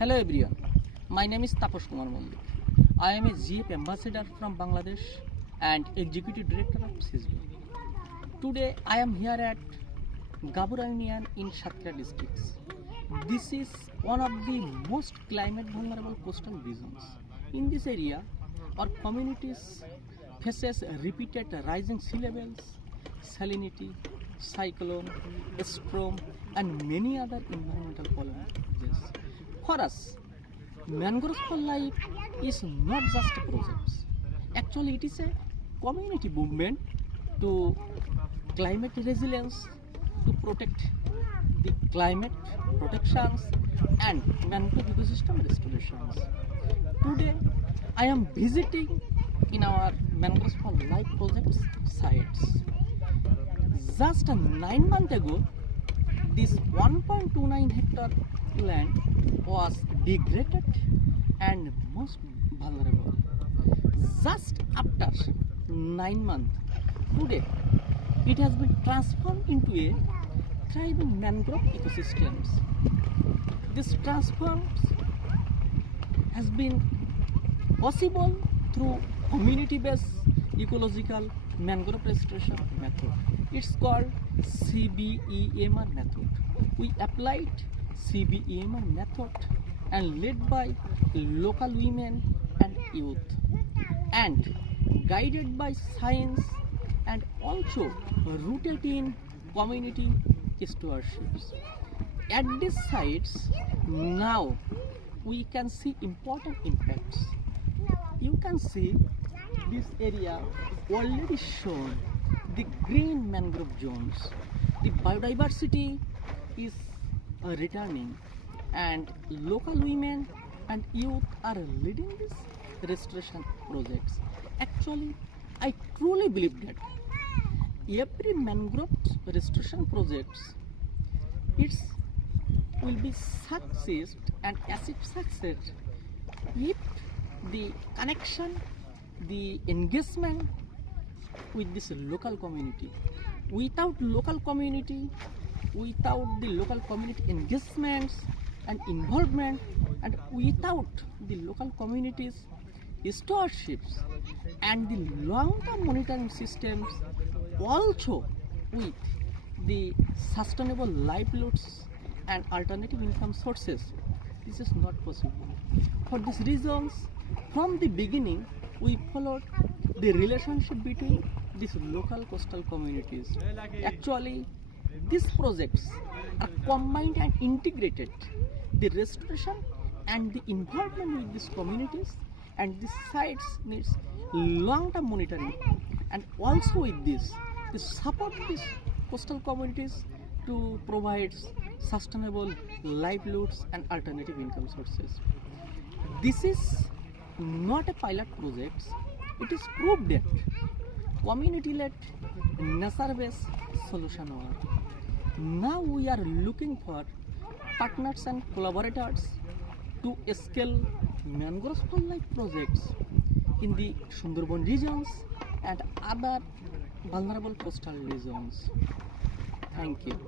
Hello everyone, my name is Taposh Kumar Mondik. I am a GF ambassador from Bangladesh and Executive Director of CISB. Today I am here at Gabura Union in Satkhira district. This is one of the most climate vulnerable coastal regions. In this area, our communities faces repeated rising sea levels, salinity, cyclone, storm and many other environmental challenges. For us, Mangroves for Life is not just a project. Actually, it is a community movement to climate resilience, to protect the climate protections and mangrove ecosystem restorations. Today, I am visiting in our Mangroves for Life project sites. Just 9 months ago, this 1.29 hectare land was degraded and most vulnerable. Just after 9 months, today it has been transformed into a thriving mangrove ecosystems. This transforms has been possible through community-based ecological mangrove restoration method. It's called CBEMR method. We applied CBEMR method and led by local women and youth and guided by science and also rooted in community stewardships. At these sites, now we can see important impacts. You can see this area already shown the green mangrove zones. The biodiversity is returning and local women and youth are leading these restoration projects. Actually, I truly believe that every mangrove restoration projects it will be success and achieve success if the connection, the engagement with this local community. Without local community, without the local community engagements and involvement, and without the local communities stewardships and the long-term monitoring systems, also with the sustainable livelihoods and alternative income sources, this is not possible. For these reasons, from the beginning, we followed the relationship between these local coastal communities. Actually, these projects are combined and integrated the restoration and the involvement with these communities, and these sites needs long-term monitoring, and also with this, they support these coastal communities to provide sustainable livelihoods and alternative income sources. This is not a pilot project. It is proof that community-led nature-based solution work. Now we are looking for partners and collaborators to scale Mangroves for Life projects in the Sundarban regions and other vulnerable coastal regions. Thank you.